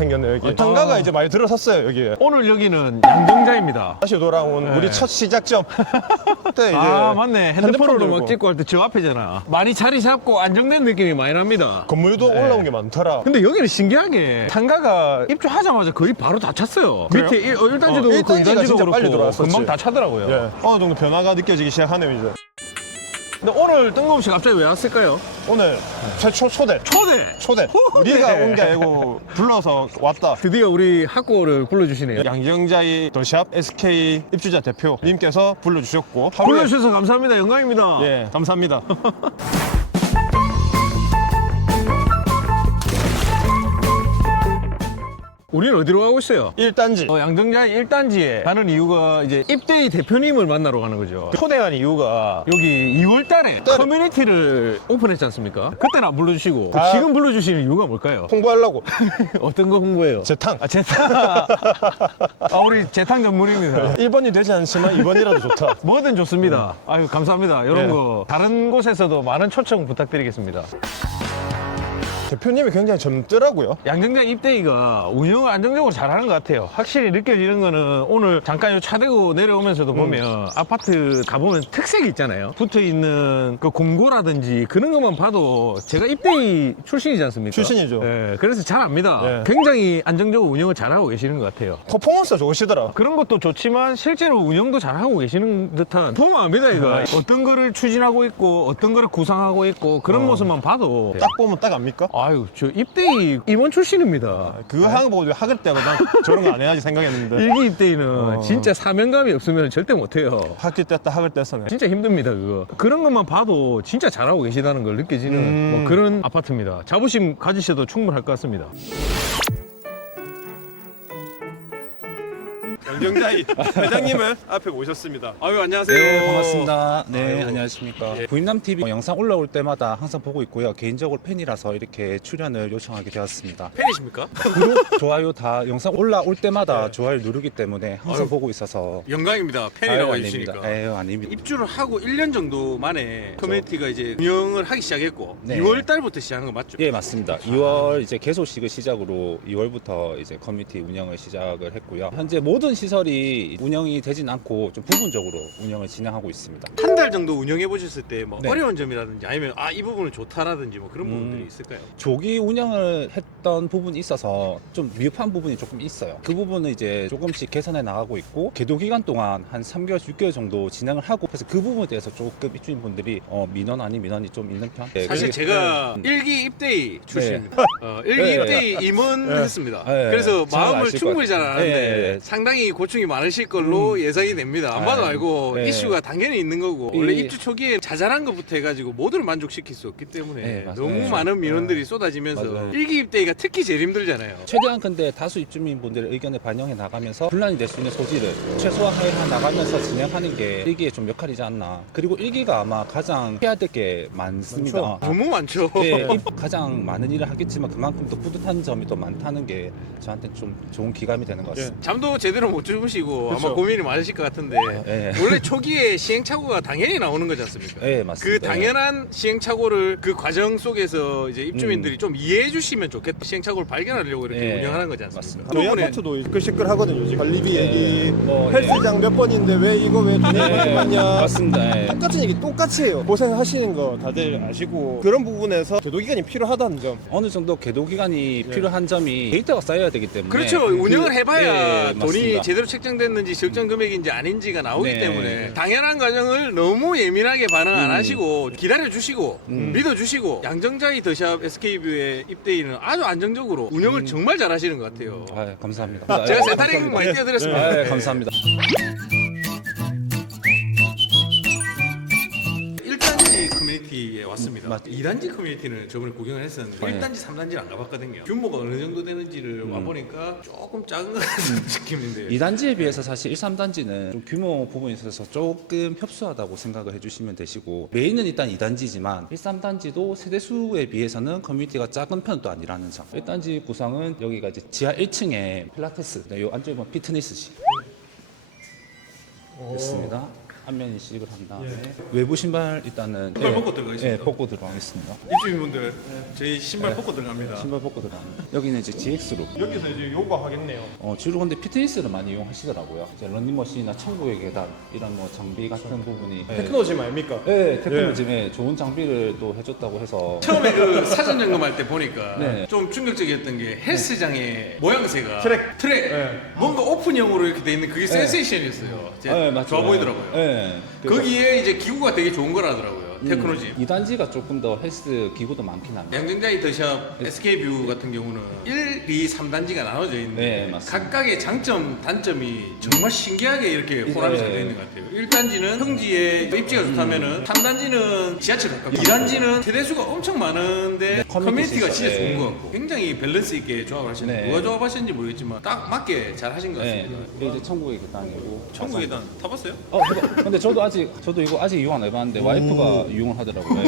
생겼네 여기. 상가가 이제 많이 들어섰어요 여기에. 오늘 여기는 양정자입니다. 다시 돌아온 우리 첫 시작점. 그때 이제 아 맞네. 핸드폰으로 들고. 막 찍고 할 때 저 앞에잖아. 많이 자리 잡고 안정된 느낌이 많이 납니다. 건물도 올라온 게 많더라. 근데 여기는 신기하게 상가가 입주하자마자 거의 바로 다 찼어요. 그래요? 밑에 1단지도 그렇고 1단지가 2단지도 진짜 그렇고 빨리 들어왔었지. 금방 다 차더라고요. 예. 어느 정도 변화가 느껴지기 시작하네요 이제. 근데 오늘 뜬금없이 갑자기 왜 왔을까요? 오늘 최초 초대. 초대! 우리가 네. 온 게 아니고 불러서 왔다. 드디어 우리 학고를 불러주시네요. 양정자이 더샵 SK 입주자 대표님께서 불러주셨고 하루에 불러주셔서 감사합니다. 영광입니다. 예 감사합니다. 우리는 어디로 가고 있어요? 1단지 양정자 1단지에 가는 이유가 이제 입대희 대표님을 만나러 가는 거죠. 초대한 이유가 여기 2월 달에 커뮤니티를 오픈했지 않습니까? 그때는 안 불러주시고 아. 지금 불러주시는 이유가 뭘까요? 홍보하려고 어떤 거 홍보해요? 재탕. 재탕. 우리 재탕 전문입니다. 1번이 되지 않지만 2번이라도 좋다. 뭐든 좋습니다. 아유, 감사합니다. 이런 예. 거 다른 곳에서도 많은 초청 부탁드리겠습니다. 대표님이 굉장히 젊더라고요. 양정자 입대희가 운영을 안정적으로 잘하는 것 같아요. 확실히 느껴지는 거는 오늘 잠깐 요 차 대고 내려오면서도 보면 아파트 가보면 특색이 있잖아요. 붙어있는 그 공고라든지 그런 것만 봐도 제가 입대희 출신이지 않습니까? 출신이죠. 예, 그래서 잘 압니다. 예. 굉장히 안정적으로 운영을 잘하고 계시는 것 같아요. 퍼포먼스가 좋으시더라. 그런 것도 좋지만 실제로 운영도 잘하고 계시는 듯한 보면 압니다 이거. 어떤 거를 추진하고 있고 어떤 거를 구상하고 있고 그런 모습만 봐도 딱 보면 딱 압니까? 아유 저 입대희 임원 출신입니다. 그거 하는 거 보고 왜 학을 때고 난 저런 거 안 해야지 생각했는데 일기 입대희는 진짜 사명감이 없으면 절대 못해요. 학기 뗐다 학을 뗐어네. 진짜 힘듭니다 그거. 그런 것만 봐도 진짜 잘하고 계시다는 걸 느껴지는 뭐 그런 아파트입니다. 자부심 가지셔도 충분할 것 같습니다. 양정자이 회장님을 앞에 모셨습니다. 아유 안녕하세요. 네, 반갑습니다. 네, 아유. 안녕하십니까. 부인남TV 영상 올라올 때마다 항상 보고 있고요. 개인적으로 팬이라서 이렇게 출연을 요청하게 되었습니다. 팬이십니까? 구독, 좋아요 다 영상 올라올 때마다 네. 좋아요를 누르기 때문에 항상 아유. 보고 있어서. 영광입니다. 아유, 팬이라고 아닙니다. 해주시니까. 아유, 아닙니다. 입주를 하고 1년 정도 만에 커뮤니티가 이제 운영을 하기 시작했고 네. 2월 달부터 시작한 거 맞죠? 예, 맞습니다. 2월 이제 개소식을 시작으로 2월부터 이제 커뮤니티 운영을 시작을 했고요. 현재 모든 시설이 운영이 되진 않고 좀 부분적으로 운영을 진행하고 있습니다. 한 달 정도 운영해 보셨을 때 뭐 네. 어려운 점이라든지 아니면 이 부분은 좋다라든지 뭐 그런 부분들이 있을까요? 조기 운영을 했던 부분이 있어서 좀 미흡한 부분이 조금 있어요. 그 부분은 이제 조금씩 개선해 나가고 있고 계도 기간 동안 한 3개월에서 6개월 정도 진행을 하고 그래서 그 부분에 대해서 조금 입주민분들이 민원 아닌 민원이 좀 있는 편. 네, 사실 그게- 제가 네. 일기 입대희 출신입니다. 일기 네. 입대희 임원했습니다. 네. 그래서 잘 마음을 아실 충분히 것 잘 같아요. 아는데 네. 상당히 고충이 많으실 걸로 예상이 됩니다. 안 봐도 네. 알고 네. 이슈가 당연히 있는 거고 원래 이- 입주 초기에 자잘한 것부터 해가지고 모두를 만족시킬 수 없기 때문에 네, 맞아요. 너무 네. 많은 민원들이 쏟아지면서 맞아요. 일기 입대희가 특히 제일 힘들잖아요. 최대한 근데 다수 입주민분들의 의견을 반영해 나가면서 분란이 될 수 있는 소지를 최소화해 나가면서 진행하는 게 일기의 좀 역할이지 않나. 그리고 일기가 아마 가장 해야 될 게 많습니다. 너무 많죠. 네, 가장 많은 일을 하겠지만 그만큼 또 뿌듯한 점이 또 많다는 게 저한테 좀 좋은 기감이 되는 것 같습니다. 잠도 제대로 못 주무시고 아마 그렇죠. 고민이 많으실 것 같은데 네. 원래 초기에 시행착오가 당연히 나오는 거지 않습니까? 네, 그 맞습니다. 당연한 시행착오를 그 과정 속에서 이제 입주민들이 좀 이해해 주시면 좋겠다. 시행착오를 발견하려고 이렇게 네, 운영하는 거지 않습니까? 맞습니다. 그 저희 부분에 아파트도 시끌시끌하거든요. 지금 관리비 얘기, 뭐, 헬스장 몇 번인데 왜 이거 왜 두개 받냐. 맞습니다. 예. 똑같은 얘기 똑같이 해요. 고생하시는 거 다들 아시고 그런 부분에서 계도 기간이 필요하다는 점. 어느 정도 계도 기간이 필요한 점이 데이터가 쌓여야 되기 때문에 그렇죠. 운영을 해봐야 네, 돈이 맞습니다. 제대로 책정됐는지 적정 금액인지 아닌지가 나오기 네. 때문에 당연한 과정을 너무 예민하게 반응 안 음. 하시고 기다려주시고 믿어주시고 양정자이 더샵 SK뷰의 입대인은 아주 안정적으로 운영을 정말 잘하시는 것 같아요. 아, 감사합니다. 제가 예, 센터링 많이 띄워드렸습니다. 아, 예, 네. 감사합니다. 1단지 커뮤니티에 왔습니다. 맞- 2단지 커뮤니티는 저번에 구경을 했었는데 네. 1단지, 3단지를 안 가봤거든요. 규모가 어느 정도 되는지를 와보니까 조금 작은 것 같은 느낌인데 2단지에 비해서 사실 1, 3단지는 좀 규모 부분에 있어서 조금 협소하다고 생각을 해주시면 되시고 메인은 일단 2단지지만 1, 3단지도 세대수에 비해서는 커뮤니티가 작은 편도 아니라는 점. 1단지 구성은 여기가 이제 지하 1층에 필라테스, 네, 요 안쪽에 보면 피트니스실 있습니다. 앞면 인식을 한 다음에 외부 신발 일단은 신발 벗고 들어가겠습니다. 예, 벗고 들어가겠습니다. 입주민분들 저희 신발 벗고 들어갑니다. 신발 벗고 들어갑니다. 여기는 이제 GX로. 여기서 이제 요거 하겠네요. 주로 근데 피트니스를 많이 이용하시더라고요. 이제 런닝머신이나 천국의 계단 이런 뭐 장비 같은 부분이 테크노지 아닙니까? 네, 테크노즘에 좋은 장비를 또 해줬다고 해서 처음에 그 사전 점검할 때 보니까 네. 좀 충격적이었던 게 헬스장의 모양새가 트랙. 네. 뭔가 오픈형으로 이렇게 돼 있는 그게 센세이션이었어요. 네, 맞죠. 좋아 보이더라고요. 네. 그래서 거기에 이제 기구가 되게 좋은 거라더라고요. 테크노지. 2단지가 조금 더 헬스 기구도 많긴 합니다. 양정자이 더샵 SK뷰 같은 경우는 1, 2, 3단지가 나눠져 있는데 네, 맞습니다. 각각의 장점, 단점이 정말 신기하게 이렇게 혼합이 잘 되어 있는 것 같아요. 1단지는 평지에 입지가 좋다면은 3단지는 지하철 가깝고 2단지는 세대수가 엄청 많은데 네, 커뮤니티가 진짜 네. 좋은 것 같고 굉장히 밸런스 있게 조합을 하시는 네. 누가 조합하시는지 모르겠지만 딱 맞게 잘 하신 것 네, 같습니다. 이게 이제 천국의 계단이고. 천국의 계단 타봤어요? 근데 저도 이거 아직 이용 안 해봤는데 와이프가 이용을 하더라고요.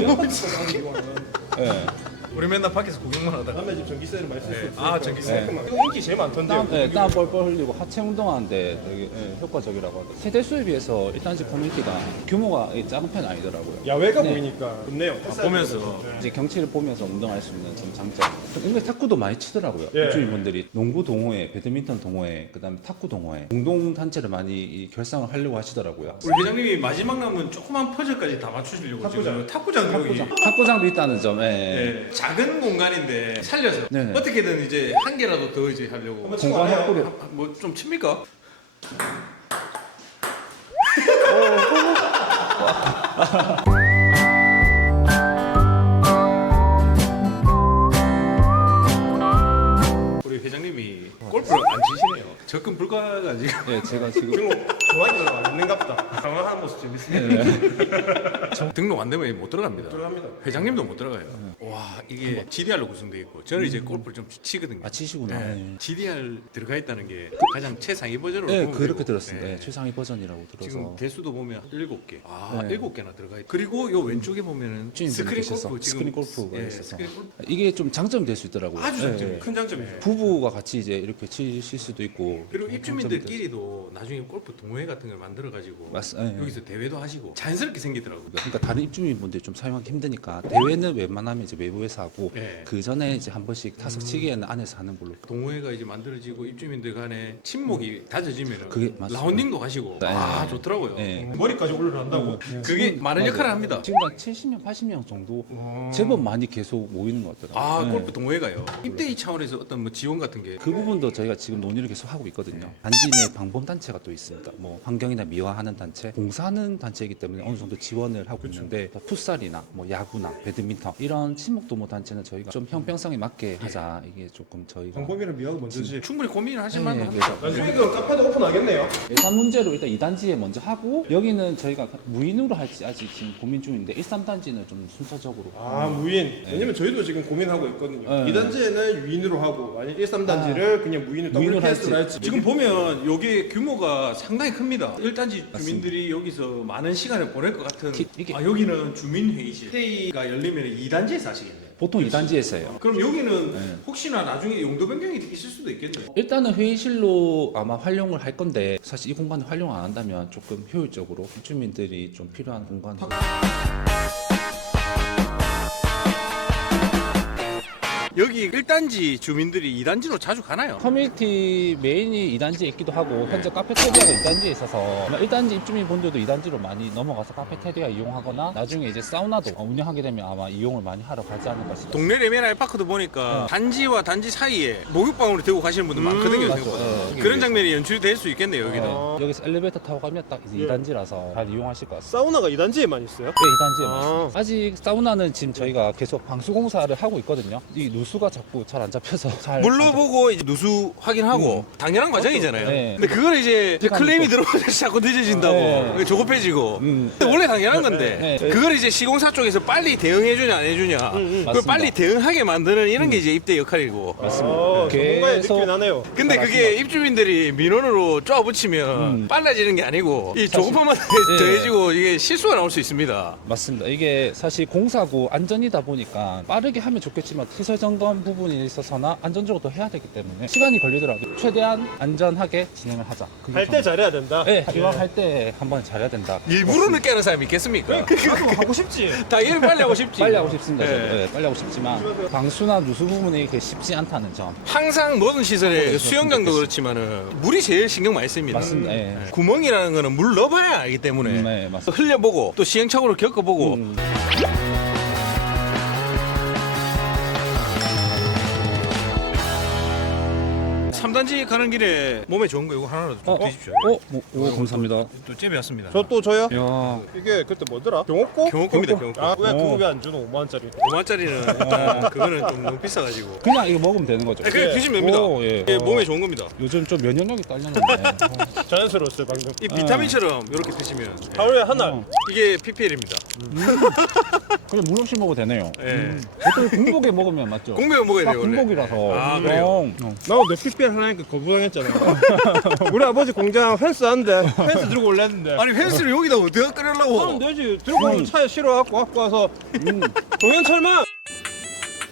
네. 우리 맨날 밖에서 구경만 하다가 남의 집 전기세를 많이 쓸 수 있으니까. 아, 전기세. 이거 인기 제일 많던데요. 땀 뻘뻘 흘리고 하체 운동하는데 되게 효과적이라고 하더라고요. 세대 수에 비해서 1단지 커뮤니티가 규모가 작은 편 아니더라고요. 야외가 네. 보이니까 좋네요. 보면서 이제 경치를 보면서 운동할 수 있는 좀 장점. 근데 탁구도 많이 치더라고요. 예. 입주민분들이 농구 동호회, 배드민턴 동호회, 그다음에 탁구 동호회, 공동 단체를 많이 이 결성을 하려고 하시더라고요. 우리 회장님이 마지막 남은 조그만 퍼즐까지 다 맞추시려고 지금 탁구장 여기 탁구장도 있다는 점. 예. 네. 작은 공간인데 살려서 네. 어떻게든 이제 한 개라도 더 이제 하려고 공간 확보를. 뭐 좀 칩니까? 우리 회장님이 골프를 안 치시네요. 접근 불가가 지금 예, 제가 지금 동아리를 안 있는갑다. 당황한 모습 재밌습니다. 등록 안 되면 못 들어갑니다. 들어갑니다. 회장님도 못 들어가요. 와 이게 GDR로 구성되어 있고 저는 이제 골프를 좀 치거든요. 치시구나. 네. GDR 들어가 있다는 게 가장 최상위 버전으로 네, 보면 그렇게 되고. 들었습니다. 네. 예, 최상위 버전이라고 들어서. 지금 개수도 보면 7개. 아, 네. 7개나 들어가 있고. 그리고 요 왼쪽에 보면은 스크린 골프 지금 스크린 골프가 예, 있어서 스크린 골프 이게 좀 장점이 될 수 있더라고요. 아주 장점이에요. 큰 장점이에요. 부부가 같이 이제 이렇게 치실 수도 있고. 그리고 장점이 입주민들끼리도 나중에 골프 동호회 같은 걸 만들어 가지고 예. 여기서 대회도 하시고 자연스럽게 생기더라고요. 그러니까 다른 입주민분들이 좀 사용하기 힘드니까 대회는 웬만하면 이제 외부에서 하고 네. 그 전에 이제 한 번씩 타석 치기에는 안에서 하는 걸로. 동호회가 이제 만들어지고 입주민들 간에 친목이 다져지면 그게 맞습니다. 라운딩도 하시고 네. 아 좋더라고요. 예. 머리까지 올라간다고. 그게 많은 역할을 합니다. 지금 한 70명, 80명 정도 제법 많이 계속 모이는 것 같더라고요. 아 네. 골프 동호회가요. 입대희 차원에서 어떤 뭐 지원 같은 게 그 부분도 저희가 지금 논의를 계속 하고 있거든요. 단지 내 방범 단체가 또 있습니다. 뭐 환경이나 미화하는 단체, 봉사하는 단체이기 때문에 어느 정도 지원을 하고 있는데 풋살이나 뭐 야구나 배드민턴 이런 친목 도모 단체는 저희가 좀 형평성에 맞게 하자. 이게 조금 저희가 방법이랑 미화가 먼저지. 충분히 고민을 하실 네, 만한 그래서 나중에 그 카페도 오픈하겠네요. 예산 문제로 일단 2단지에 먼저 하고 여기는 저희가 무인으로 할지 아직 지금 고민 중인데 1, 3단지는 좀 순서적으로 아 무인. 왜냐면 저희도 지금 고민하고 있거든요. 네. 2단지에는 유인으로 하고 아니 1, 3단지를 그냥 무인으로 무인으로 WPS로 할지. 할지. 지금 보면 여기 규모가 상당히 큽니다. 1단지 주민들이 여기서 많은 시간을 보낼 것 같은 이게- 아 여기는 주민회의실 회의가 열리면 2단지에서 하시겠네요. 보통 2단지에서 해요. 그럼 여기는 네. 혹시나 나중에 용도 변경이 있을 수도 있겠네요. 일단은 회의실로 아마 활용을 할 건데 사실 이 공간을 활용 안 한다면 조금 효율적으로 입주민들이 좀 필요한 공간 여기 1단지 주민들이 2단지로 자주 가나요? 커뮤니티 메인이 2단지에 있기도 하고 현재 카페테리아가 2단지에 있어서 아마 1단지 입주민분들도 2단지로 많이 넘어가서 카페테리아 이용하거나 나중에 이제 사우나도 운영하게 되면 아마 이용을 많이 하러 가지 않을까 싶습니다. 동네 레미안 알파크도 보니까 단지와 단지 사이에 목욕방으로 들고 가시는 분들 많거든요. 맞죠. 생각보다. 네. 그런 장면이 연출이 될 수 있겠네요. 여기는. 여기서 엘리베이터 타고 가면 딱 이제 예. 2단지라서 잘 이용하실 것 같습니다. 사우나가 2단지에만 있어요? 네, 2단지에 아. 아직 사우나는 지금 저희가 계속 방수 공사를 하고 있거든요. 이 누수가 자꾸 잘 안 잡혀서 잘 물로 안 보고 이제 누수 확인하고 당연한 과정이잖아요. 네. 근데 그걸 이제 시간이 클레임이 또- 들어오면서 자꾸 늦어진다고 네. 조급해지고. 음. 근데 원래 당연한 건데 네. 그걸 이제 시공사 쪽에서 빨리 대응해주냐 안 해주냐 그걸 맞습니다. 빨리 대응하게 만드는 이런 게 이제 입대 역할이고. 맞습니다. 전문가의 계속- 느낌이 나네요. 근데 그게 입주민들이 민원으로 쪼아붙이면 빨라지는 게 아니고 이 조급함만 더해지고 이게 실수가 나올 수 있습니다. 맞습니다. 이게 사실 공사고 안전이다 보니까 빠르게 하면 좋겠지만 시설 점검 그런 부분에 있어서나 안전적으로 또 해야 되기 때문에 시간이 걸리더라도 최대한 안전하게 진행을 하자. 그게 할 때 전- 잘해야 된다. 네, 이왕 할 때 한번 잘해야 된다. 일부러 늦게 하는 사람이 있겠습니까? 나도 하고 싶지. 당연히 빨리 하고 싶지. 빨리 하고 싶습니다. 저도. 네. 네, 빨리 하고 싶지만 방수나 누수 부분이 그렇게 쉽지 않다는 점. 항상 모든 시설에 수영장도 그렇지만은 물이 제일 신경 많이 씁니다. 맞습니다. 예. 구멍이라는 거는 물 넣어봐야 알기 때문에 네, 맞습니다. 흘려보고 또 시행착오를 겪어보고 음. 3단지 가는 길에 몸에 좋은 거 이거 하나라도 좀 드십시오. 감사합니다. 또 잽이 왔습니다. 저 또 줘요? 야, 이게 그때 뭐더라? 경옥고? 경호급입니다, 경호급. 아, 왜 어. 그거 왜 안 주노? 5만원짜리. 5만짜리는 일단 그거는 좀 너무 비싸가지고. 그냥 이거 먹으면 되는 거죠. 그냥 드시면 됩니다. 오, 예. 이게 몸에 좋은 겁니다. 요즘 좀 면역력이 딸렸는데. 자연스러웠어요, 방금. 이 비타민처럼 이렇게 드시면 하루에 한 알. 어. 이게 PPL입니다. 그냥 물 없이 먹어도 되네요. 예. 보통 군복에 먹으면 맞죠? 공매워 먹어야 딱 돼요, 원래. 군복이라서. 아, 그래요? 나도 내 PPL 하나니까 거부당했잖아. 우리 아버지 공장 펜스 한대. 펜스 들고 올랬는데. 아니 펜스를 여기다 어디다 하면 끓이려고? 되지. 들고 차에 실어갖고 갖고 와서 동현철만.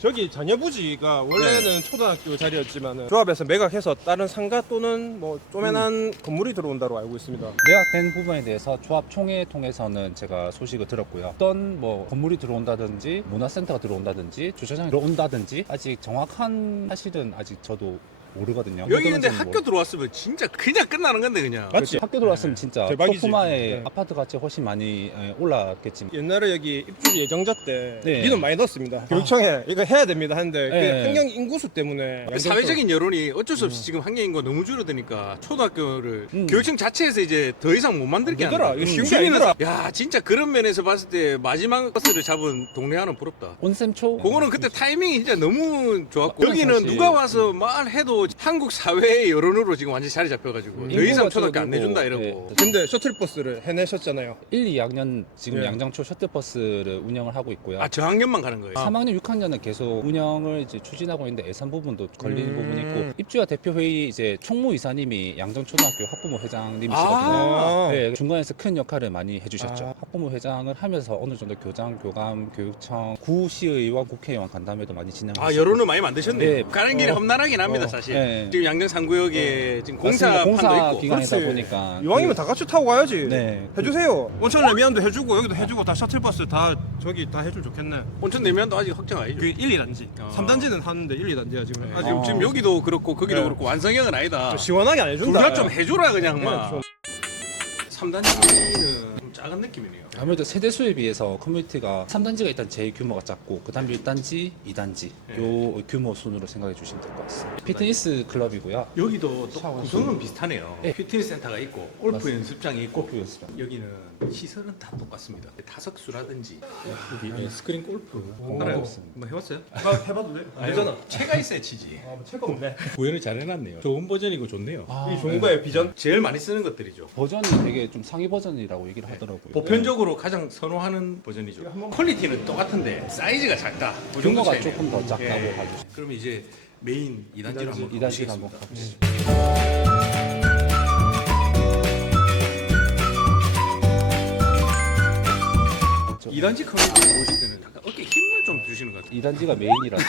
저기 자녀부지가 원래는 초등학교 자리였지만 조합에서 매각해서 다른 상가 또는 뭐 쪼매난 건물이 들어온다고 알고 있습니다. 매각된 부분에 대해서 조합 총회 통해서는 제가 소식을 들었고요. 어떤 뭐 건물이 들어온다든지 문화센터가 들어온다든지 주차장이 들어온다든지 아직 정확한 사실은 아직 저도 모르거든요. 여기 근데 그런지는 학교 들어왔으면 진짜 그냥 끝나는 건데 그냥. 맞지? 학교 들어왔으면 진짜 대박이지. 소프마의 네. 아파트 가치 훨씬 많이 올랐겠지만 옛날에 여기 입주 예정자 때 네. 민원 많이 넣었습니다. 교육청에 이거 해야 됩니다 하는데 그게 네. 환경 인구수 때문에 그 사회적인 여론이 어쩔 수 없이 지금 학령 인구가 너무 줄어드니까 초등학교를 교육청 자체에서 이제 더 이상 못 만들게 얘들아, 하는 이거 쉬운 게 주민은 아니더라. 야 진짜 그런 면에서 봤을 때 마지막 버스를 잡은 동네 하나는 부럽다. 온셈초 그거는 그때 타이밍이 진짜 너무 좋았고 그건 여기는 사실- 누가 와서 말해도 한국 사회의 여론으로 지금 완전히 자리 잡혀가지고 더 이상 인구가 초등학교 안 줄어들고, 내준다 이러고 네. 근데 셔틀버스를 해내셨잖아요. 1, 2학년 지금 네. 양장초 셔틀버스를 운영을 하고 있고요. 아 저학년만 가는 거예요. 3학년, 6학년은 계속 운영을 이제 추진하고 있는데 예산 부분도 걸리는 부분이 있고 음. 입주와 대표회의 이제 총무이사님이 양정초등학교 학부모 회장님이시거든요. 아. 네, 중간에서 큰 역할을 많이 해주셨죠. 아. 학부모 회장을 하면서 어느 정도 교장, 교감, 교육청, 구시의원, 국회의원 간담회도 많이 진행하고 아 여론을 많이 만드셨네요. 네. 가는 길이 험난하긴 합니다 사실. 네. 지금 양정 3구역에 지금 공사판도 공사 있고. 기간이다 그렇지. 보니까 이왕이면 다 같이 타고 가야지. 네. 해주세요. 온천 레미안도 해주고 여기도 해주고 다 셔틀버스 다 저기 다 해주면 좋겠네. 온천 내면도 아직 확정 아니죠. 그 1, 2단지. 어. 3단지는 하는데 1, 2단지야 지금. 네. 아직 지금 여기도 그렇고 거기도 네. 그렇고 완성형은 아니다. 시원하게 안 해준다. 둘 다 좀 해줘라 그냥 막. 좀. 3단지는 좀 작은 느낌이네요. 아무래도 세대수에 비해서 커뮤니티가 3단지가 일단 제일 규모가 작고 그 다음에 1단지, 2단지 요 규모 순으로 생각해 주시면 될 것 같습니다. 피트니스 클럽이고요. 여기도 또 샤워. 구성은 비슷하네요. 네. 피트니스 센터가 있고 골프 맞습니다. 연습장이 있고 골프 연습장. 여기는 시설은 다 똑같습니다. 타석수라든지 여기 스크린 골프 알아요? 뭐 해봤어요? 해봐도 돼? 되잖아. 채가 있어야 치지. 아, 뭐 체가 없네. 구현을 잘 해놨네요. 좋은 버전이고 좋네요. 이 좋은 거예요 비전. 제일 많이 쓰는 것들이죠. 버전이 되게 좀 상위 버전이라고 얘기를 하더라고요. 보편적으로 가장 선호하는 버전이죠. 퀄리티는 똑같은데 사이즈가 작다. 그 정도 규모가 차이네요. 조금 더 작다고 예. 봐주시면 그럼 이제 메인 2단지로 한번 2단지를 한번 가보시겠습니다. 가보시죠. 저 2단지 커뮤니티 보실 때는 약간 어깨 힘을 좀 주시는 것 같아요. 2단지가 메인이라서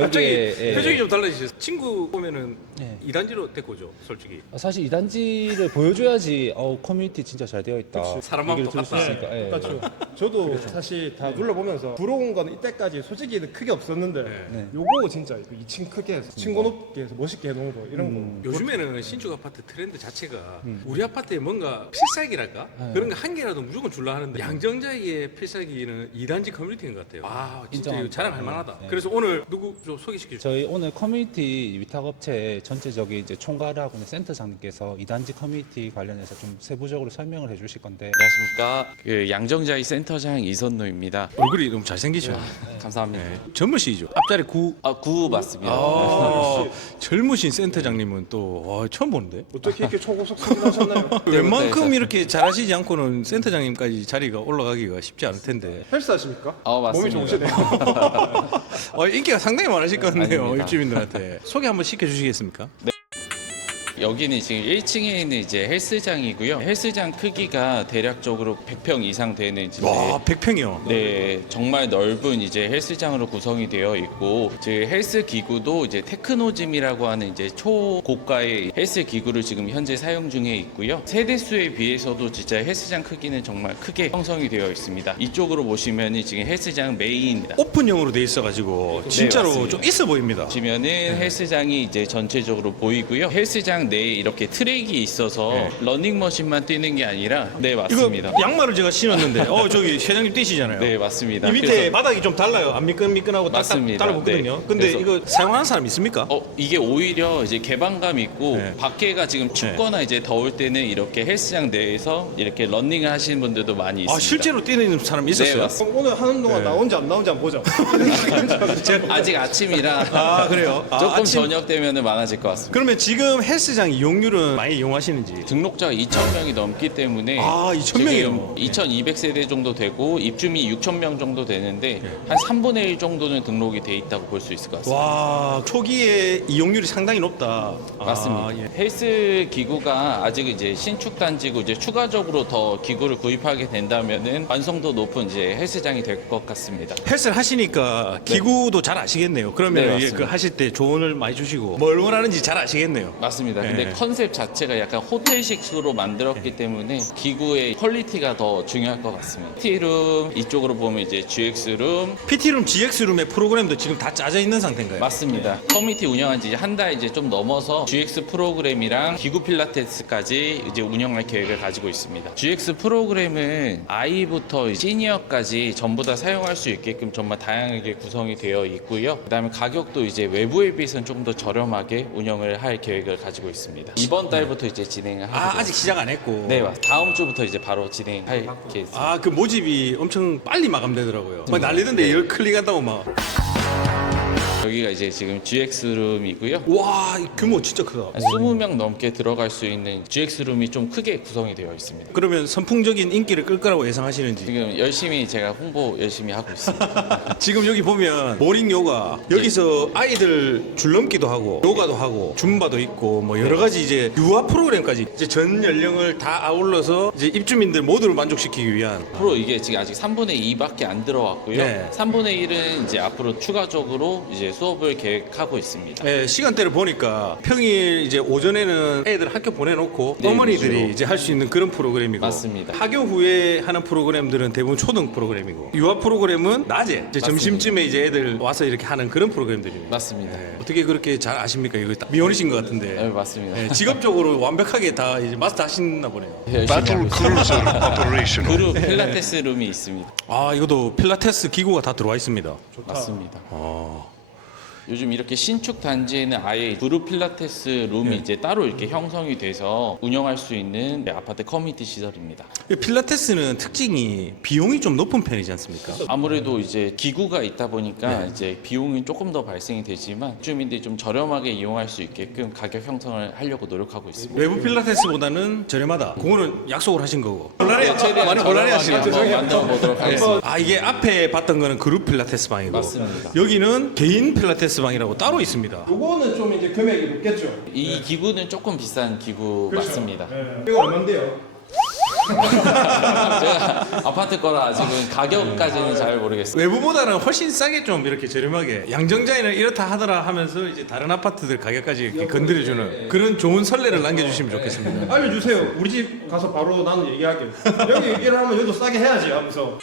갑자기 예. 표정이 좀 달라지셨어요. 친구 보면은 예. 2단지로 데리고 오죠, 솔직히. 사실 2단지를 보여줘야지 커뮤니티 진짜 잘 되어 있다. 사람하고 얘기를 들을 수 똑같다. 있으니까. 예. 그렇죠. 저도 사실 다 둘러보면서 부러운 건 이때까지 솔직히 크게 없었는데 네. 요거 진짜 2층 크게 해서 층고 높게 해서 멋있게 해놓은 거 이런 거. 요즘에는 신축 아파트 트렌드 자체가 우리 아파트에 뭔가 필살기랄까? 네. 그런 거 한 개라도 무조건 줄라 하는데 양정자의 필살기는 2단지 커뮤니티인 것 같아요. 아 진짜 이거 인정합니다. 자랑할 만하다. 네. 그래서 오늘 누구 좀 소개시켜 주세요. 저희 오늘 커뮤니티 위탁업체 전체적인 이제 총괄하고 있는 센터장님께서 2단지 커뮤니티 관련해서 좀 세부적으로 설명을 해주실 건데 안녕하십니까. 그 양정자이 센터장 이선노입니다. 얼굴이 너무 잘생기셔. 감사합니다. 젊으시죠? 앞자리 9. 구 맞습니다. 젊으신 센터장님은 또 처음 보는데? 어떻게 이렇게 초고속 승진하셨나요? 웬만큼 이렇게 잘하시지 않고는 센터장님까지 자리가 올라가기가 쉽지 않을 텐데. 헬스 하십니까? 맞습니다. 몸이 좋으시네요. 인기가 상당히 많으실 것 같네요, 아닙니다. 입주민들한테. 소개 한번 시켜주시겠습니까? 여기는 지금 1층에 있는 이제 헬스장이고요. 헬스장 크기가 대략적으로 100평 이상 되는 이제 와, 100평이요. 네, 정말 넓은 이제 헬스장으로 구성이 되어 있고, 이제 헬스 기구도 이제 테크노짐이라고 하는 이제 초고가의 헬스 기구를 지금 현재 사용 중에 있고요. 세대수에 비해서도 진짜 헬스장 크기는 정말 크게 형성이 되어 있습니다. 이쪽으로 보시면은 지금 헬스장 메인입니다. 오픈형으로 돼 있어가지고 진짜로 맞습니다. 좀 있어 보입니다. 보시면은 헬스장이 이제 전체적으로 보이고요. 헬스장 내에 이렇게 트랙이 있어서 러닝머신만 뛰는 게 아니라 네, 이거 맞습니다. 양말을 제가 신었는데 저기 회장님 뛰시잖아요. 네, 맞습니다. 이 밑에 그래서 바닥이 좀 달라요. 안 미끈미끈하고 딱딱 맞습니다. 달라붙거든요. 네. 근데 그래서- 이거 사용하는 사람 있습니까? 이게 오히려 이제 개방감 있고 네. 밖에가 지금 춥거나 이제 더울 때는 이렇게 헬스장 내에서 이렇게 러닝을 하시는 분들도 많이 있습니다. 실제로 뛰는 사람 있었어요? 네, 맞습니다. 오늘 하는 동안 나온지 안 나온지 한번 보자. 아직 아침이라 아, 그래요? 조금 아침- 저녁 되면 많아질 것 같습니다. 그러면 지금 헬스장 이용률은 많이 이용하시는지? 등록자가 2,000명이 넘기 때문에 2,000명이요? 2,200세대 정도 되고 입주민이 6,000명 정도 되는데 한 3분의 1 정도는 등록이 돼 있다고 볼 수 있을 것 같습니다. 와, 초기에 이용률이 상당히 높다. 맞습니다. 예. 헬스 기구가 아직 이제 신축 단지고 이제 추가적으로 더 기구를 구입하게 된다면은 완성도 높은 이제 헬스장이 될 것 같습니다. 헬스를 하시니까 기구도 잘 아시겠네요. 그러면 네, 이게 맞습니다. 그 하실 때 조언을 많이 주시고 뭘 원하는지 잘 아시겠네요. 맞습니다. 근데 네. 컨셉 자체가 약간 호텔식으로 만들었기 때문에 기구의 퀄리티가 더 중요할 것 같습니다. TT룸 이쪽으로 보면 이제 GX룸 PT룸, GX룸의 프로그램도 지금 다 짜져 있는 상태인가요? 맞습니다. 커뮤니티 운영한 지 한 달 이제 좀 넘어서 GX 프로그램이랑 기구 필라테스까지 이제 운영할 계획을 가지고 있습니다. GX 프로그램은 아이부터 시니어까지 전부 다 사용할 수 있게끔 정말 다양하게 구성이 되어 있고요. 그다음에 가격도 이제 외부에 비해서는 조금 더 저렴하게 운영을 할 계획을 가지고 있습니다. 이번 달부터 이제 진행을 하게 아직 되었습니다. 시작 안 했고. 네, 맞습니다. 다음 주부터 이제 바로 진행할 계획입니다. 그 모집이 엄청 빨리 마감되더라고요. 막 난리던데 열 클릭한다고 막. 여기가 이제 지금 GX룸이고요. 와, 이 규모 진짜 크다. 한 20명 넘게 들어갈 수 있는 GX룸이 좀 크게 구성이 되어 있습니다. 그러면 선풍적인 인기를 끌 거라고 예상하시는지. 지금 열심히 제가 홍보 열심히 하고 있습니다. 지금 여기 보면 모닝 요가 여기서 아이들 줄넘기도 하고 요가도 하고 줌바도 있고 뭐 여러 가지 이제 유아 프로그램까지 이제 전 연령을 다 아울러서 이제 입주민들 모두를 만족시키기 위한 앞으로 이게 지금 아직 3분의 2밖에 안 들어왔고요. 네. 3분의 1은 이제 앞으로 추가적으로 이제 수업을 계획하고 있습니다. 시간대를 보니까 평일 이제 오전에는 애들 학교 보내놓고 네, 어머니들이 위주로. 이제 할 수 있는 그런 프로그램이고 맞습니다. 학교 후에 하는 프로그램들은 대부분 초등 프로그램이고 유아 프로그램은 낮에 이제 점심쯤에 이제 애들 와서 이렇게 하는 그런 프로그램들입니다. 맞습니다. 어떻게 그렇게 잘 아십니까? 이거 딱 미혼이신 것 같은데. 네, 맞습니다. 직업적으로 완벽하게 다 이제 마스터 하시나 보네요. 열심히 하고 Battle 있습니다. Cruiser operational. 그룹 필라테스 룸이 있습니다. 이것도 필라테스 기구가 다 들어와 있습니다. 맞습니다. 요즘 이렇게 신축 단지에는 아예 그룹 필라테스 룸이 이제 따로 이렇게 형성이 돼서 운영할 수 있는 아파트 커뮤니티 시설입니다. 필라테스는 특징이 비용이 좀 높은 편이지 않습니까? 아무래도 이제 기구가 있다 보니까 이제 비용이 조금 더 발생이 되지만 주민들이 좀 저렴하게 이용할 수 있게끔 가격 형성을 하려고 노력하고 있습니다. 외부 필라테스보다는 저렴하다. 그거는 약속을 하신 거고. 네, 최대한 많이 곤란해 하시네요. 한번 만들어 보도록 하겠습니다. 이게 앞에 봤던 거는 그룹 필라테스 방이고 맞습니다. 여기는 개인 필라테스 방이라고 따로 있습니다. 요거는 좀 이제 금액이 높겠죠. 이 기구는 조금 비싼 기구 맞습니다. 이거 얼마인데요? 제가 아파트 거라 아직은 가격까지는 잘 모르겠습니다. 외부보다는 훨씬 싸게 좀 이렇게 저렴하게 양정자에는 이렇다 하더라 하면서 이제 다른 아파트들 가격까지 이렇게 건드려주는 그런 좋은 선례를 남겨주시면 좋겠습니다. 알려주세요. 우리 집 가서 바로 나는 얘기할게. 여기 얘기를 하면 여기도 싸게 해야지 하면서.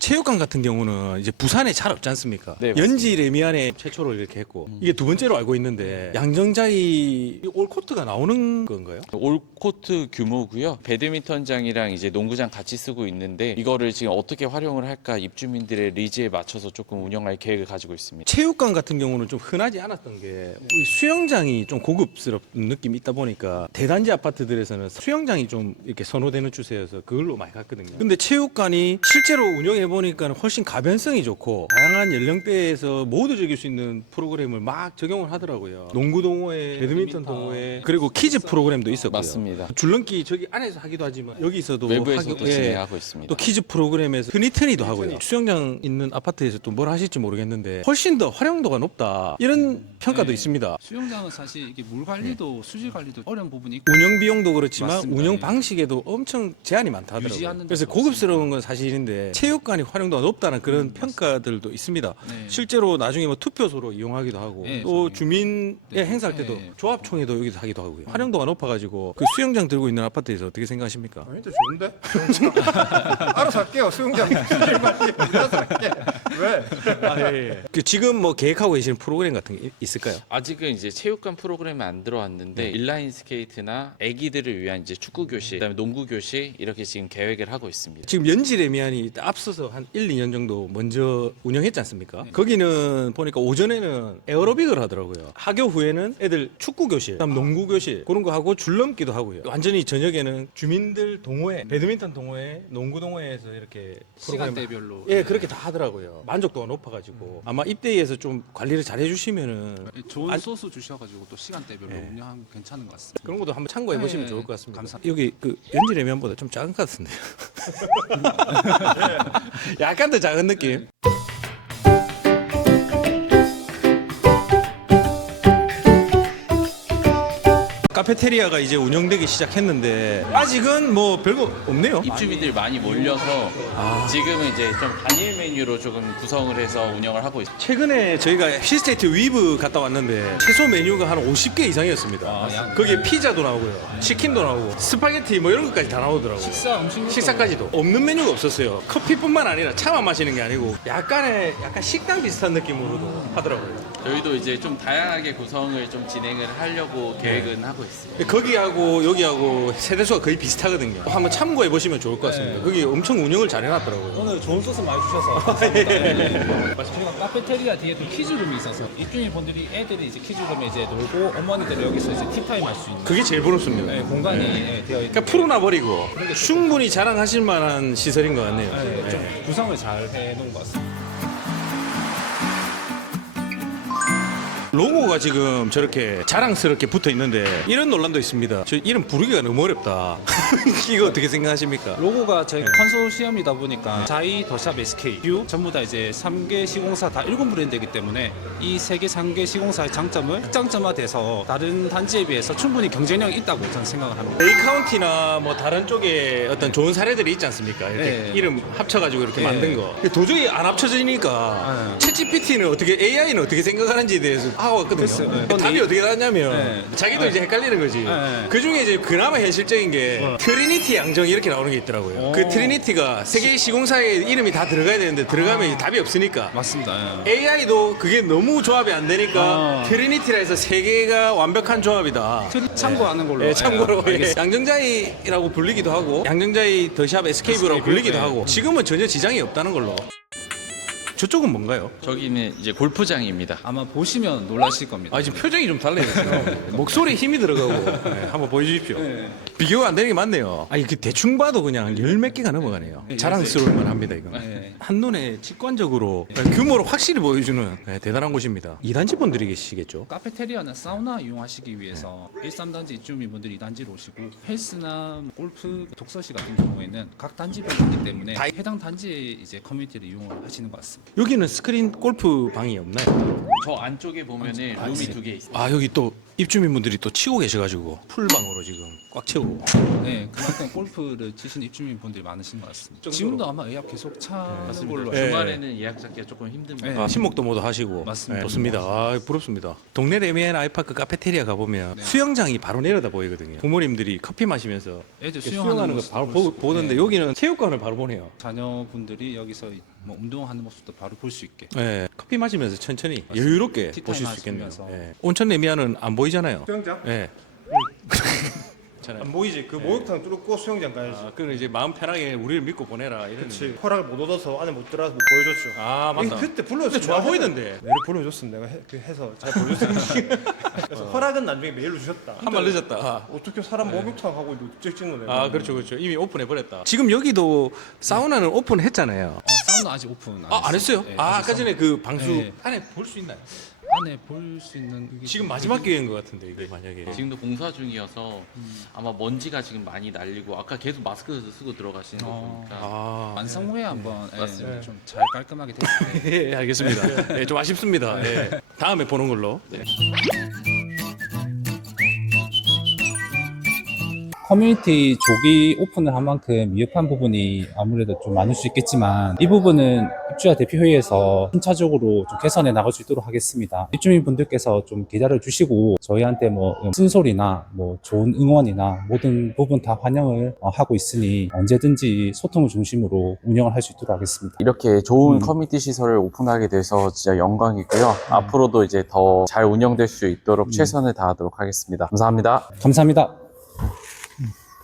체육관 같은 경우는 이제 부산에 잘 없지 않습니까? 네, 맞습니다. 연지 레미안에 최초로 이렇게 했고 이게 두 번째로 알고 있는데 양정자이 올코트가 나오는 건가요? 올코트 규모고요. 배드민턴장이랑 이제 농구장 같이 쓰고 있는데 이거를 지금 어떻게 활용을 할까 입주민들의 니즈에 맞춰서 조금 운영할 계획을 가지고 있습니다. 체육관 같은 경우는 좀 흔하지 않았던 게 우리 수영장이 좀 고급스럽은 느낌이 있다 보니까 대단지 아파트들에서는 수영장이 좀 이렇게 선호되는 추세여서 그걸로 많이 갔거든요. 근데 체육관이 실제로 운영해 보니까 훨씬 가변성이 좋고 다양한 연령대에서 모두 즐길 수 있는 프로그램을 막 적용을 하더라고요. 농구 동호회, 배드민턴 동호회, 그리고 키즈 프로그램도 있었고요. 맞습니다. 줄넘기 저기 안에서 하기도 하지만 여기서도 외부에서도 예. 진행하고 있습니다. 또 키즈 프로그램에서 트니트니도 하고요. 수영장 있는 아파트에서 또 뭘 하실지 모르겠는데 훨씬 더 활용도가 높다 이런 평가도 네. 있습니다. 수영장은 사실 이게 물 관리도 수질 관리도 어려운 부분이 있고 운영 비용도 그렇지만 맞습니다. 운영 예. 방식에도 엄청 제한이 많다 하더라고요. 유지하는 그래서 데도 고급스러운 건 사실인데 체육관이 활용도가 높다는 그런 평가들도 있습니다. 네. 실제로 나중에 뭐 투표소로 이용하기도 하고 네, 또 저기. 주민회 네. 행사할 때도 네. 조합총회도 여기서 하기도 하고요. 활용도가 높아가지고 그 수영장 들고 있는 아파트에서 어떻게 생각하십니까? 진짜 좋은데? 알아서 할게요. 수영장 알아서 할게. 왜? 그 지금 뭐 계획하고 계시는 프로그램 같은 게 있을까요? 아직은 이제 체육관 프로그램이 안 들어왔는데 인라인 스케이트나 아기들을 위한 이제 축구 교실, 그다음에 농구 교실 이렇게 지금 계획을 하고 있습니다. 지금 연지레미안이 앞서서 한 1, 2년 정도 먼저 운영했지 않습니까? 거기는 보니까 오전에는 에어로빅을 하더라고요. 학교 후에는 애들 축구 교실, 그다음 농구 교실 그런 거 하고 줄넘기도 하고요. 완전히 저녁에는 주민들 동호회, 배드민턴 동호회, 농구 동호회에서 이렇게 프로그램 시간대별로 예, 그렇게 다 하더라고요. 만족도가 높아가지고 아마 입대해서 좀 관리를 잘 해주시면은 좋은 안- 소스 주셔가지고 또 시간대별로 네. 운영하면 괜찮은 것 같습니다. 그런 것도 한번 참고해 보시면 네, 좋을 것 같습니다. 감사합니다. 여기 그 연지레미안보다 좀 작은 것 같은데요. 약간 더 작은 느낌. 카페테리아가 이제 운영되기 시작했는데 아직은 뭐 별거 없네요. 입주민들이 많이 몰려서 지금은 이제 좀 단일 메뉴로 조금 구성을 해서 운영을 하고 있습니다. 최근에 저희가 힐스테이트 위브 갔다 왔는데 최소 메뉴가 한 50개 이상이었습니다. 거기에 피자도 나오고요, 치킨도 나오고, 스파게티 뭐 이런 것까지 다 나오더라고요. 식사 음식 식사까지도 없는 메뉴가 없었어요. 커피뿐만 아니라 차만 마시는 게 아니고 약간 식당 비슷한 느낌으로도 하더라고요. 저희도 이제 좀 다양하게 구성을 좀 진행을 하려고 계획은 하고 있습니다. 거기하고 여기하고 세대수가 거의 비슷하거든요. 한번 참고해 보시면 좋을 것 같습니다. 거기 엄청 운영을 잘 해놨더라고요. 오늘 좋은 소스 많이 주셔서 감사합니다. 저희가 카페테리아 뒤에 또 키즈룸이 있어서 입주민 분들이 애들이 이제 키즈룸에 이제 놀고 어머니들이 여기서 이제 티타임 할 수 있는 그게 제일 부럽습니다. 네, 공간이 되어 있고 그러니까 풀어놔버리고 충분히 자랑하실 만한 시설인 것 같네요. 네, 좀 구성을 잘 해놓은 것 같습니다. 로고가 지금 저렇게 자랑스럽게 붙어 있는데 이런 논란도 있습니다. 저 이름 부르기가 너무 어렵다. 이거 어떻게 생각하십니까? 로고가 저희 컨소시엄이다 보니까 자이, 더샵, SK, 뷰 전부 다 이제 3개 시공사 다 일곱 브랜드이기 때문에 이 3개, 3개 시공사의 장점을 특장점화돼서 다른 단지에 비해서 충분히 경쟁력이 있다고 저는 생각을 합니다. 레이 카운티나 뭐 다른 쪽에 어떤 좋은 사례들이 있지 않습니까? 이렇게 네. 이름 합쳐가지고 이렇게 네. 만든 거. 도저히 안 합쳐지니까 챗GPT는 어떻게 AI는 어떻게 생각하는지에 대해서 하고 왔거든요. 글쎄요. 네. 답이 어떻게 나왔냐면 네. 자기도 이제 헷갈리는 거지. 네. 그 중에 이제 그나마 현실적인 게 트리니티 양정 이렇게 나오는 게 있더라고요. 그 트리니티가 세계 시공사의 이름이 다 들어가야 되는데 들어가면 이제 답이 없으니까. 맞습니다. AI도 그게 너무 조합이 안 되니까 아. 트리니티라 해서 세 개가 완벽한 조합이다. 참고하는 걸로. 예, 참고로 예, 예, 알겠습니다. 양정자이라고 불리기도 하고 양정자이 더샵 SKV라고 SKV, 불리기도 네. 하고 지금은 전혀 지장이 없다는 걸로. 저쪽은 뭔가요? 저기는 이제 골프장입니다. 아마 보시면 놀라실 겁니다. 아 지금 표정이 좀 달라요. 지금. 목소리에 힘이 들어가고 네, 한번 보여주십시오. 비교가 안 되는 게 맞네요. 아니 그 대충 봐도 그냥 열 몇 개가 넘어가네요. 자랑스러울 만합니다 이거. 네. 한눈에 직관적으로 규모를 확실히 보여주는 네, 대단한 곳입니다. 2단지 분들이 계시겠죠? 카페테리아나 사우나 이용하시기 위해서 13단지 입주민분들이 2단지로 오시고 헬스나 골프, 독서실 같은 경우에는 각 단지별로 있기 때문에 해당 단지의 이제 커뮤니티를 이용을 하시는 것 같습니다. 여기는 스크린 골프 방이 없나요? 저 안쪽에 보면은 룸이 2개 있습니다. 아 여기 또 입주민분들이 또 치고 계셔가지고 풀방으로 지금 꽉 채우고. 네, 그만큼 골프를 치신 입주민분들이 많으신 것 같습니다. 지금도 아마 예약 계속 차는 걸로 네. 주말에는 예약 잡기가 조금 힘듭니다. 네. 아, 신목도 모두 하시고. 맞습니다. 좋습니다. 아, 부럽습니다. 동네 레미안 아이파크 카페테리아 가보면 네. 수영장이 바로 내려다 보이거든요. 부모님들이 커피 마시면서 애들 수영하는 거 모습 바로 볼 수- 보는데 네. 여기는 체육관을 바로 보네요. 자녀분들이 여기서 뭐 운동하는 모습도 바로 볼 수 있게. 네, 커피 마시면서 천천히 여유롭게 티타임 보실 수 있겠네요. 하시면서. 네. 온천 레미안은 안 보이잖아요. 수영장? 네. 괜찮아요. 안 보이지? 그 목욕탕 뚫고 수영장 가야지. 아, 그럼 이제 마음 편하게 우리를 믿고 보내라 이런. 그렇지. 허락을 못 얻어서 안에 못 들어가서 못 보여줬죠. 아 맞다. 그때 불러줬으면 근데 좋아 내가 보이던데. 메일을 불러줬으면 내가 해서 잘 보여줬을 텐데. 그래서 허락은 나중에 메일로 주셨다. 한 발 늦었다. 어떻게 사람 목욕탕 하고 있는데 찍는 거야? 아 그렇죠 그렇죠. 이미 오픈해 버렸다. 지금 여기도 사우나는 오픈했잖아요. 사우나 아직 오픈 안 했어요? 네, 아 아직 아까 전에 그 방수 네. 안에 볼 수 있나요? 안에 볼 수 있는 여기 지금 마지막 기회인 것 같은데 이게 만약에. 지금도 공사 중이어서 아마 먼지가 지금 많이 날리고 아까 계속 마스크 쓰고 들어가시는 거 보니까 아. 완성 후에 한번 맞습니다. 좀 잘 깔끔하게 됐을 때 예, 알겠습니다. 네, 좀 아쉽습니다. 예. 다음에 보는 걸로. 네. 커뮤니티 조기 오픈을 한 만큼 미흡한 부분이 아무래도 좀 많을 수 있겠지만 이 부분은 입주자 대표회의에서 순차적으로 좀 개선해 나갈 수 있도록 하겠습니다. 입주민 분들께서 좀 기다려 주시고 저희한테 뭐 쓴소리나 뭐 좋은 응원이나 모든 부분 다 환영을 하고 있으니 언제든지 소통을 중심으로 운영을 할 수 있도록 하겠습니다. 이렇게 좋은 커뮤니티 시설을 오픈하게 돼서 진짜 영광이고요. 앞으로도 이제 더 잘 운영될 수 있도록 최선을 다하도록 하겠습니다. 감사합니다. 감사합니다.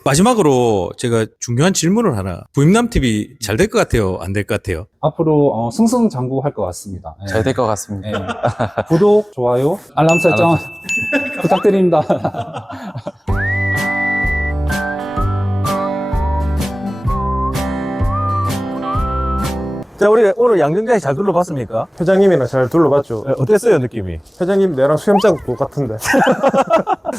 마지막으로 제가 중요한 질문을 하나. 부임남 TV 잘 될 것 같아요? 안 될 것 같아요? 앞으로 승승장구할 것 같습니다. 네. 잘 될 것 같습니다. 네. 구독, 좋아요, 알람 설정 부탁드립니다. 자, 우리 오늘 양정자에 잘 둘러봤습니까? 회장님이랑 잘 둘러봤죠. 어땠어요, 느낌이? 회장님 내랑 수염장 똑같은데.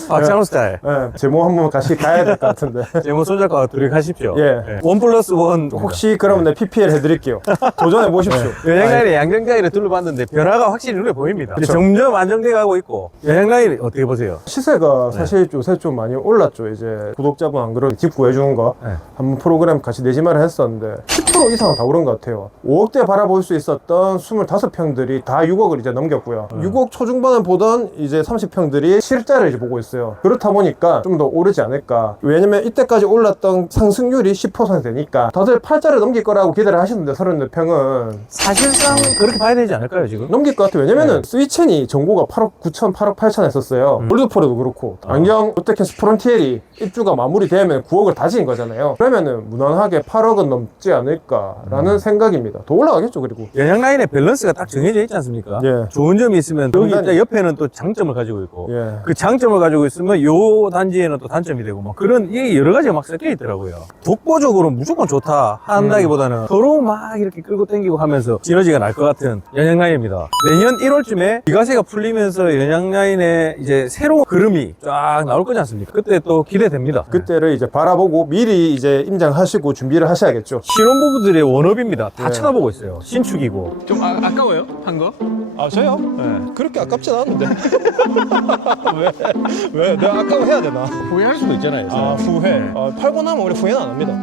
박찬호 스타일. 네, 제모 한번 같이 가야 될 것 같은데. 제모 손잡고 둘이 가십시오. 예. 1+1. 혹시 그러면 내 PPL 해드릴게요. 도전해 보십시오. 연양라인에 양정자일을 둘러봤는데 변화가 확실히 눈에 보입니다. 이제 점점 안정돼 가고 있고 연양라인 어떻게 보세요? 시세가 사실 요새 좀 많이 올랐죠. 이제 구독자분 안 그러고 집 구해주는 거 네. 한번 프로그램 같이 내지마를 했었는데 10% 이상 다 오른 것 같아요. 5억대 바라볼 수 있었던 25평들이 다 6억을 이제 넘겼고요. 6억 초중반을 보던 이제 30평들이 실자를 이제 보고 있어요. 그렇다 보니까 좀 더 오르지 않을까. 왜냐면 이때까지 올랐던 상승률이 10% 되니까 다들 8자를 넘길 거라고 기대를 하시는데 34평은 사실상 그렇게 봐야 되지 않을까요, 지금? 넘길 것 같아요. 왜냐면은 스위첸이 정보가 8억 9천, 8억 8천 했었어요. 월드포레도 그렇고 안경 롯데캐스 프론티엘이 입주가 마무리되면 9억을 다 지은 거잖아요. 그러면은 무난하게 8억은 넘지 않을까라는 생각입니다. 더 올라가겠죠. 그리고 연양라인의 밸런스가 딱 정해져 있지 않습니까? 예. 좋은 점이 있으면 여기 단단히. 이제 옆에는 또 장점을 가지고 있고 예. 그 장점을 가지고 있으면 요 단지에는 또 단점이 되고 막 그런 이게 여러 가지가 막 섞여 있더라고요. 독보적으로 무조건 좋다 한다기보다는 서로 막 이렇게 끌고 당기고 하면서 시너지가 날 것 같은 연양라인입니다. 내년 1월쯤에 비과세가 풀리면서 연양라인에 이제 새로운 흐름이 쫙 나올 거지 않습니까? 그때 또 기대됩니다. 그때를 이제 바라보고 미리 이제 임장하시고 준비를 하셔야겠죠. 신혼부부들의 원업입니다. 다 네. 쳐다보고 있어요. 신축이고. 좀 아까워요? 한 거? 아 저요? 네. 그렇게 아깝진 않은데. 왜? 내가 아까워해야 되나? 후회할 수도 있잖아요. 아 후회. 팔고 나면 우리 후회는 안 합니다.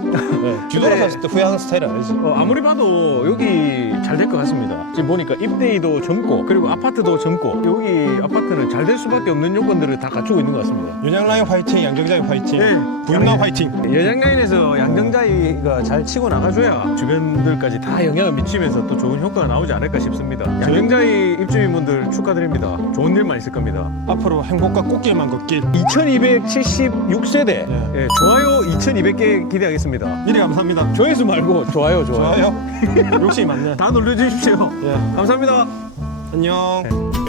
네. 뒤돌아섰을 때 후회하는 스타일은 아니지. 아무리 봐도 여기 잘 될 것 같습니다. 지금 보니까 입대위도 젊고 그리고 아파트도 젊고 여기 아파트는 잘 될 수밖에 없는 요건들을 다 갖추고 있는 것 같습니다. 윤양라인 화이팅, 양정자이 화이팅, 네. 부임남 화이팅. 여장라인에서 양정자이가 잘 치고 나가줘야 주변들까지 다 영향을 미치면서 또 좋은 효과가 나오지 않을까 싶습니다. 양정자이 입주민분들 축하드립니다. 좋은 일만 있을 겁니다. 앞으로 행복과 꽃길만 걷길. 2276세대 예, 좋아요 2200개 기대하겠습니다. 미리 감사합니다. 조회수 말고 좋아요. 좋아요. 욕심이 많네. 다 눌러주십시오. 예. 감사합니다. 안녕. 네.